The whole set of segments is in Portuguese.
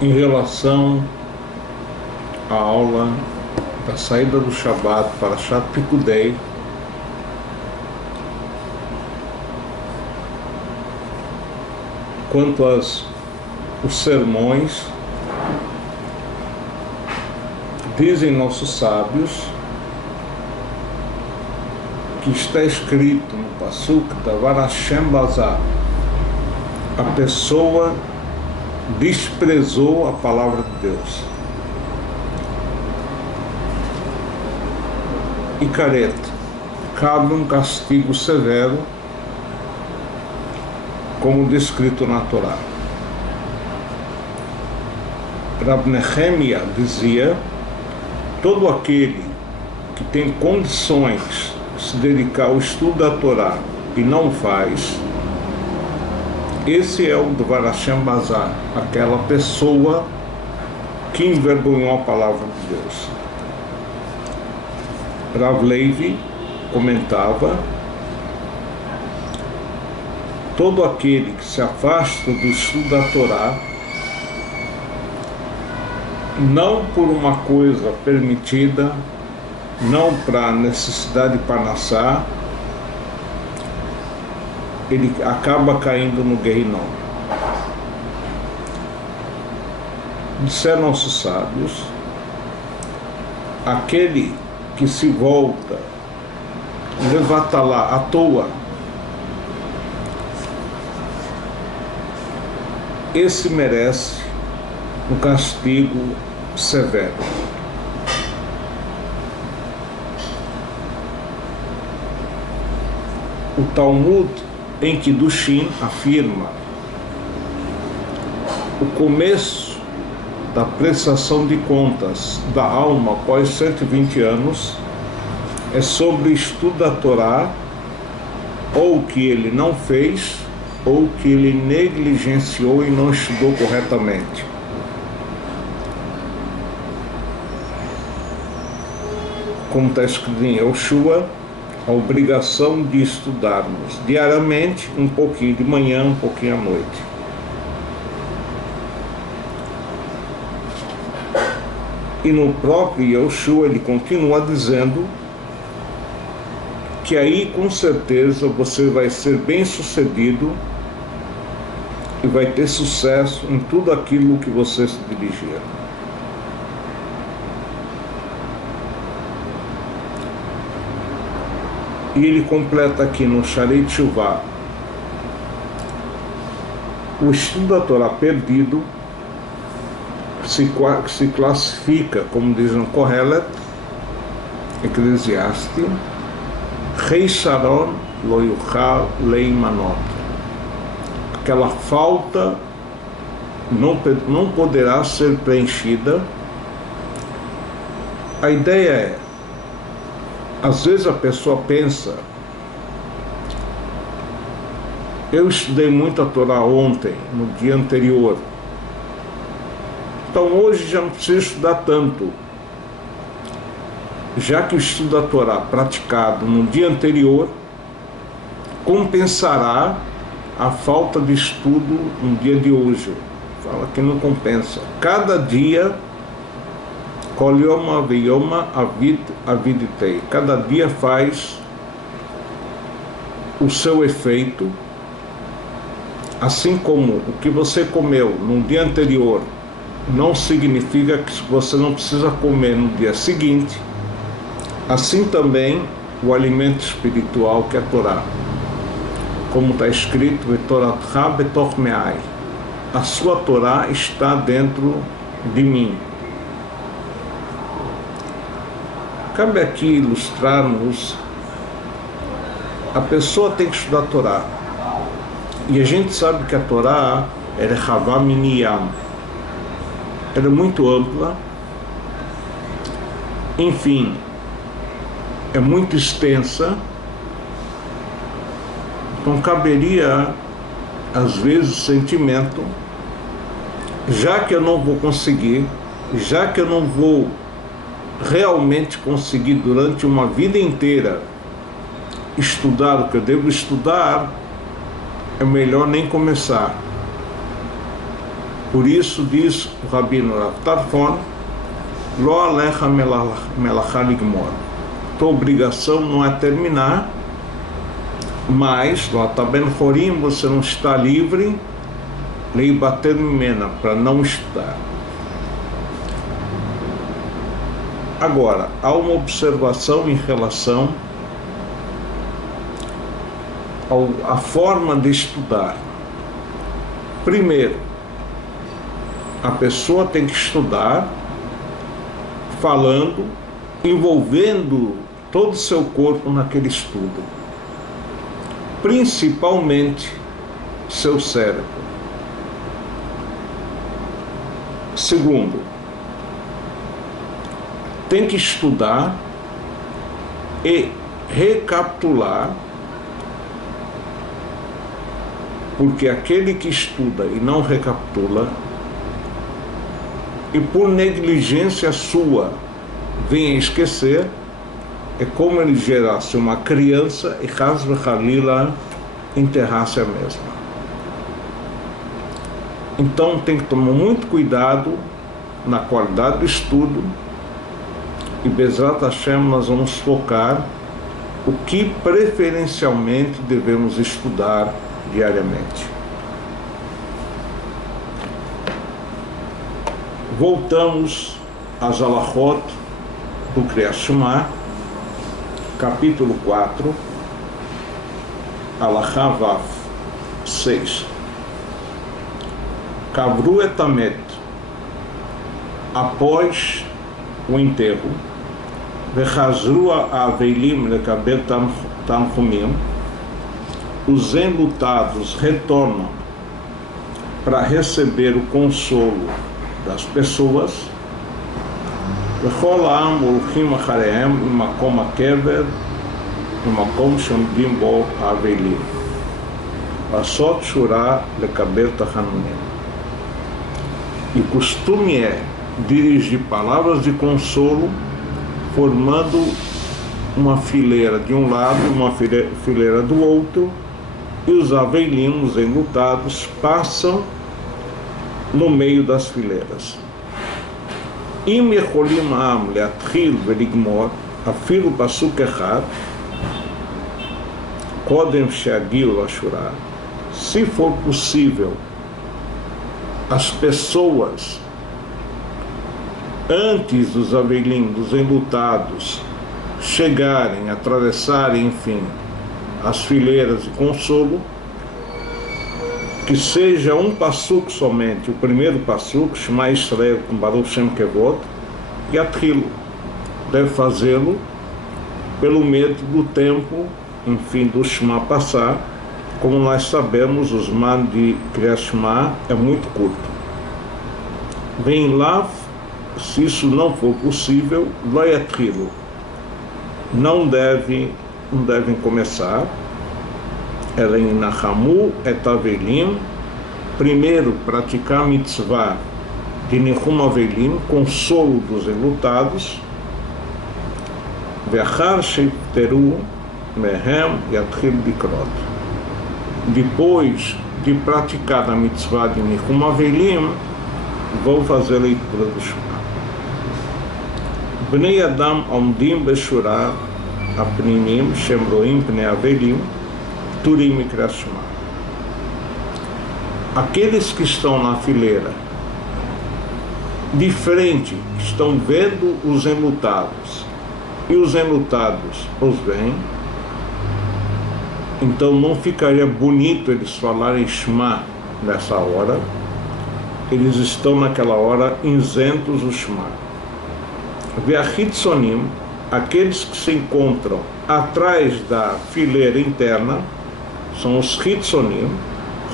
em relação à aula da saída do Shabbat para Shat Pikudei, quanto aos sermões, dizem nossos sábios que está escrito no Pasuk Davar Hashem Bazar: a pessoa desprezou a palavra de Deus. E careta, cabe um castigo severo, como descrito na Torá. Rav Nehemia dizia: todo aquele que tem condições de se dedicar ao estudo da Torá e não faz, esse é o Dvar Hashem Bazar, aquela pessoa que envergonhou a palavra de Deus. Rav Levi comentava: todo aquele que se afasta do estudo da Torá, não por uma coisa permitida, não para necessidade de panassá, ele acaba caindo no Gehinnom. Disseram nossos sábios: aquele que se volta, levatalá, à toa, esse merece um castigo severo. O Talmud em Kiddushin afirma: o começo da prestação de contas da alma após 120 anos é sobre estudo da Torá, ou que ele não fez, ou que ele negligenciou e não estudou corretamente. Como está escrito em Yoshua, a obrigação de estudarmos diariamente, um pouquinho de manhã, um pouquinho à noite. E no próprio Yoshua ele continua dizendo que aí com certeza você vai ser bem sucedido e vai ter sucesso em tudo aquilo que você se dirigir. E ele completa aqui no Sharei Teshuvah: o estudo da Torá perdido se classifica, como diz no Kohelet, Eclesiastes, Rei Sharon lo yuchal leimanot. Aquela falta não poderá ser preenchida. A ideia é, às vezes a pessoa pensa: eu estudei muito a Torá ontem, no dia anterior, então hoje já não preciso estudar tanto. Já que o estudo da Torá praticado no dia anterior compensará a falta de estudo no dia de hoje. Fala que não compensa. Cada dia, kol yoma veyoma aviditei, cada dia faz o seu efeito, assim como o que você comeu no dia anterior não significa que você não precisa comer no dia seguinte. Assim também o alimento espiritual, que é a Torá, como está escrito: Vetoratcha betoch me'ai, a sua Torá está dentro de mim. Cabe aqui ilustrarmos: a pessoa tem que estudar a Torá, e a gente sabe que a Torá é Rechavá Miniyam, ela é muito ampla, enfim, é muito extensa. Então caberia às vezes o sentimento: já que eu não vou conseguir, já que eu não vou realmente conseguir durante uma vida inteira estudar o que eu devo estudar, é melhor nem começar. Por isso diz o Rabino Rav Tarfon, Lo alecha melachá ligmor. Tua obrigação não é terminar, mas, Lo ataben chorim, você não está livre, leibater mimena, para não estudar. Agora, há uma observação em relação à forma de estudar. Primeiro, a pessoa tem que estudar falando, envolvendo todo o seu corpo naquele estudo, principalmente seu cérebro. Segundo, tem que estudar e recapitular, porque aquele que estuda e não recapitula, e por negligência sua vem a esquecer, é como ele gerasse uma criança e Chas v'Chalila enterrasse a mesma. Então tem que tomar muito cuidado na qualidade do estudo, e Bezrat Hashem nós vamos focar o que preferencialmente devemos estudar diariamente. Voltamos às Halachot do Kriyat Shema, capítulo 4, Halachá Vav 6. Kavru et Hamet, após o enterro, Vechazru Avelim lekabel tanchumim, os enlutados retornam para receber o consolo das pessoas. Vechol ha'am olchim acharehem makom hakever makom shomdim bo avelim asot shura lekabel tachanunim. E costume é dirigir palavras de consolo, formando uma fileira de um lado e uma fileira do outro, e os avelim, os enlutados, passam no meio das fileiras. Im yecholim ha'am le'atchil ve'ligmor, afilu pasuk echad, kodem she'agilu lashura. Se for possível, as pessoas, antes dos avelim, dos enlutados, chegarem, atravessarem, enfim, as fileiras de consolo, que seja um passuco somente, o primeiro passuco, Shema Yisrael com Baruch Shem Kevod, e Atrilo deve fazê-lo pelo medo do tempo, enfim, do Shema passar. Como nós sabemos, o Zman de Kriyat Shema é muito curto. Vem lá, se isso não for possível, Lo Yatrilo, não devem começar. Ela em Nachamu et Avelim, primeiro praticar a mitzvah de Nechum Avelim, consolo dos enlutados, Ve'achar sheifteru mehem yatril dikrot. Depois de praticar a mitzvah de Nechum Avelim, vou fazer a leitura do Shema. Bnei Adam omdim beshura apnimim shem roim pnei Avelim turim Kriyat Shema. Aqueles que estão na fileira de frente, estão vendo os enlutados, e os enlutados os veem, então não ficaria bonito eles falarem Shema nessa hora. Eles estão naquela hora isentos do Shema. Ve'achitzonim, aqueles que se encontram atrás da fileira interna, são os Hitzonim,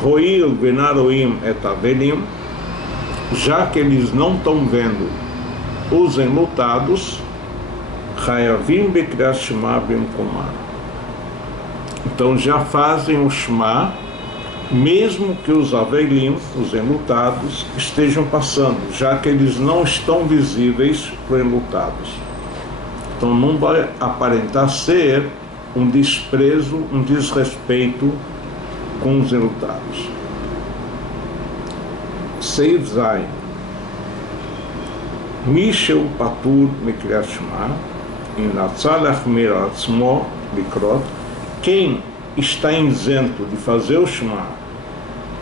Roil venaroim et avelim, já que eles não estão vendo os enlutados, Chayavim bekriyat Shema bimkomah. Então já fazem o Shema, mesmo que os avelim, os enlutados, estejam passando, já que eles não estão visíveis para os enlutados. Então não vai aparentar ser um desprezo, um desrespeito com os enlutados. Seif Zayin. Misheu Patur Mikriat Shema, em Natzal Achmir Atzmo Likrot, quem está isento de fazer o Shema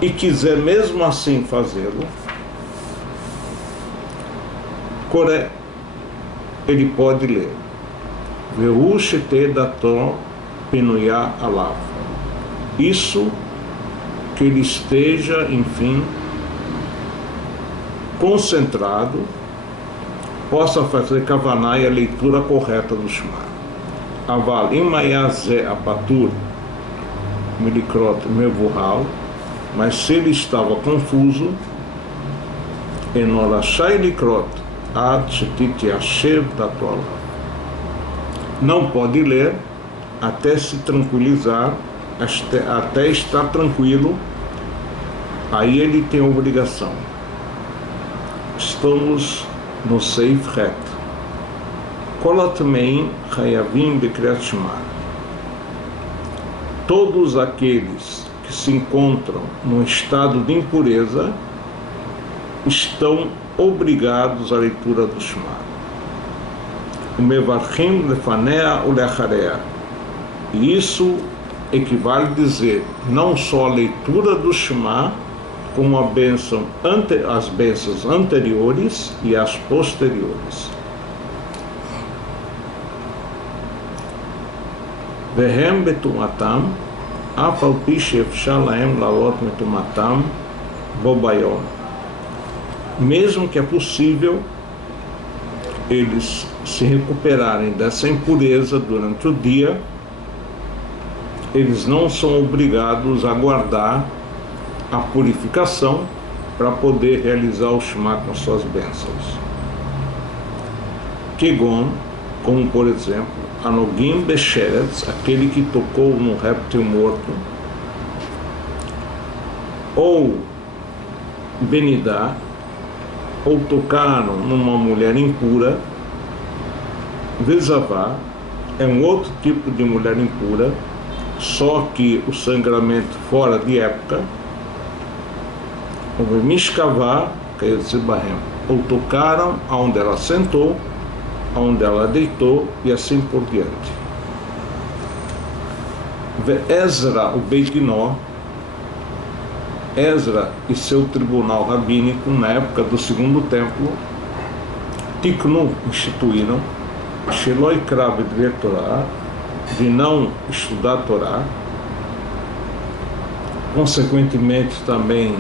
e quiser mesmo assim fazê-lo, Koré, ele pode ler. Vehu Shete Daton Penuyá Alav. Isso que ele esteja, enfim, concentrado, possa fazer Kavaná e a leitura correta do Shema. Aval Imayazé Apatur Milikrot Mevuhal, mas se ele estava confuso, Enorashai Likrot Ad Shetit Yashev Datola, não pode ler até se tranquilizar, até estar tranquilo, aí ele tem a obrigação. Estamos no Seif Het. Kolatmein Hayavim Bekriat Shema. Todos aqueles que se encontram num estado de impureza estão obrigados à leitura do Shema. O Mevarchim Lefanea Ulecharea. E isso equivale a dizer não só a leitura do Shema, como a bênção as bênçãos anteriores e as posteriores. Vehem betumatam, afal pi sheefshar lahem lalot metumatam bobayom. Mesmo que é possível eles se recuperarem dessa impureza durante o dia, eles não são obrigados a guardar a purificação para poder realizar o Shema com suas bênçãos. Kegon, como por exemplo, Anogim Besheretz, aquele que tocou num réptil morto, ou Benidá, ou tocaram numa mulher impura. Vezavá é um outro tipo de mulher impura, só que o sangramento fora de época. Ou Mishkavá, ou tocaram aonde ela sentou, aonde ela deitou e assim por diante. Ezra, o Beit Dinó, Ezra e seu tribunal rabínico na época do segundo templo, Tiknu, instituíram, Sheloi Krav de Torá, de não estudar a Torá, consequentemente também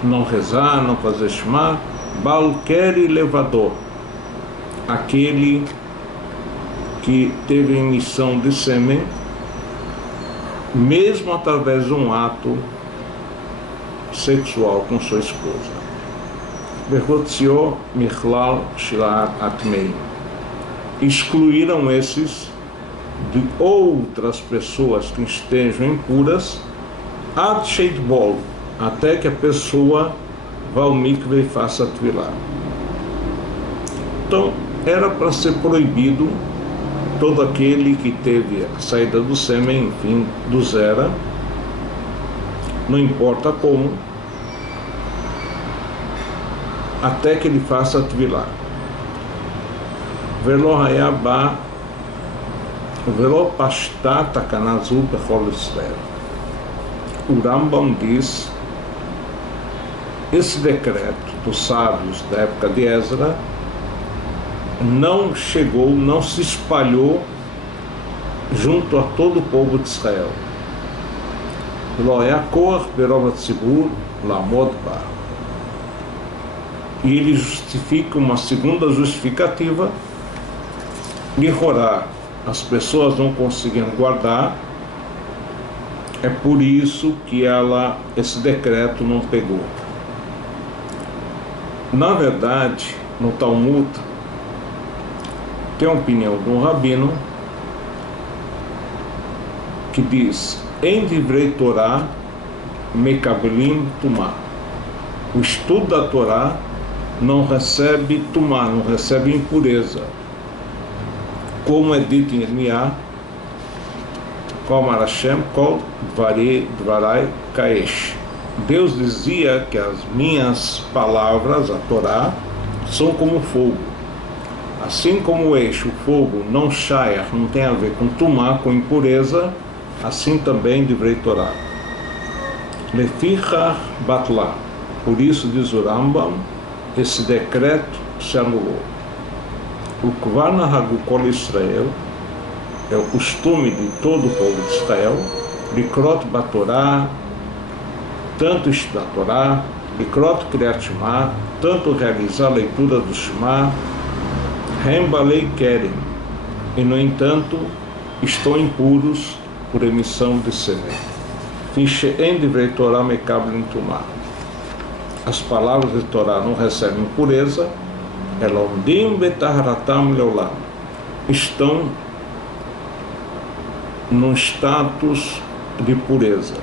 não rezar, não fazer Shema, Balkeri Levador, aquele que teve emissão de sêmen, mesmo através de um ato sexual com sua esposa. Verhotzio Michlal Shilar Atmei. Excluíram esses de outras pessoas que estejam impuras, Ad Sheitbol, até que a pessoa vá ao mikve e faça tvilá. Então, era para ser proibido todo aquele que teve a saída do sêmen, enfim, do zera, não importa como, até que ele faça tvilá. Velo hayabá, velo pastá takanazu bechol Israel. O Rambam diz, esse decreto dos sábios da época de Ezra não chegou, não se espalhou junto a todo o povo de Israel. E ele justifica uma segunda justificativa, Lihorá, as pessoas não conseguiam guardar, é por isso que esse decreto não pegou. Na verdade, no Talmud, tem a opinião de um rabino que diz, em Divrei Torá, Mekabelim Tumá. O estudo da Torá não recebe Tumá, não recebe impureza. Como é dito em Irmiá, Kol Marashem, Kol Dvarai Kaesh. Deus dizia que as minhas palavras, a Torá, são como fogo. Assim como o eixo, o fogo, não shayach, não tem a ver com tumá, com impureza, assim também divrei Torá. Lefichach batla. Por isso, diz o Rambam, esse decreto se anulou. O Kvar Nahagu Kol Israel é o costume de todo o povo de Israel, Likrot Batorá, tanto estudar a Torá, Likrot Kriyat Shema, tanto realizar a leitura do Shema, Hem Balei Kerem, e no entanto estão impuros por emissão de semente. Fishe'en divrei Torá mekablim tumá. As palavras de Torá não recebem impureza, Elomdim betaharatam leolam, estão num status de pureza.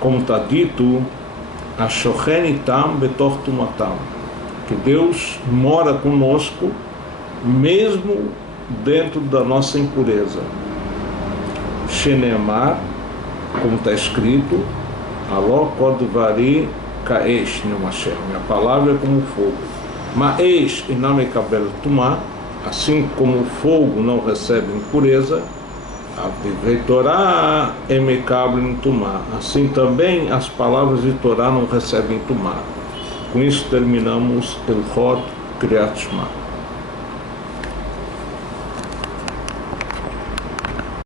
Como está dito, Ashochenitam betor tumatam, que Deus mora conosco mesmo dentro da nossa impureza. Shenemar, como está escrito, Aló kodvari kaesh nemashem, minha palavra é como fogo. Maesh inamekabel tumá, assim como o fogo não recebe impureza, a Torá emekabel tumá, assim também as palavras de Torá não recebem tumá. Com isso terminamos Ilchot Kriyat Shema.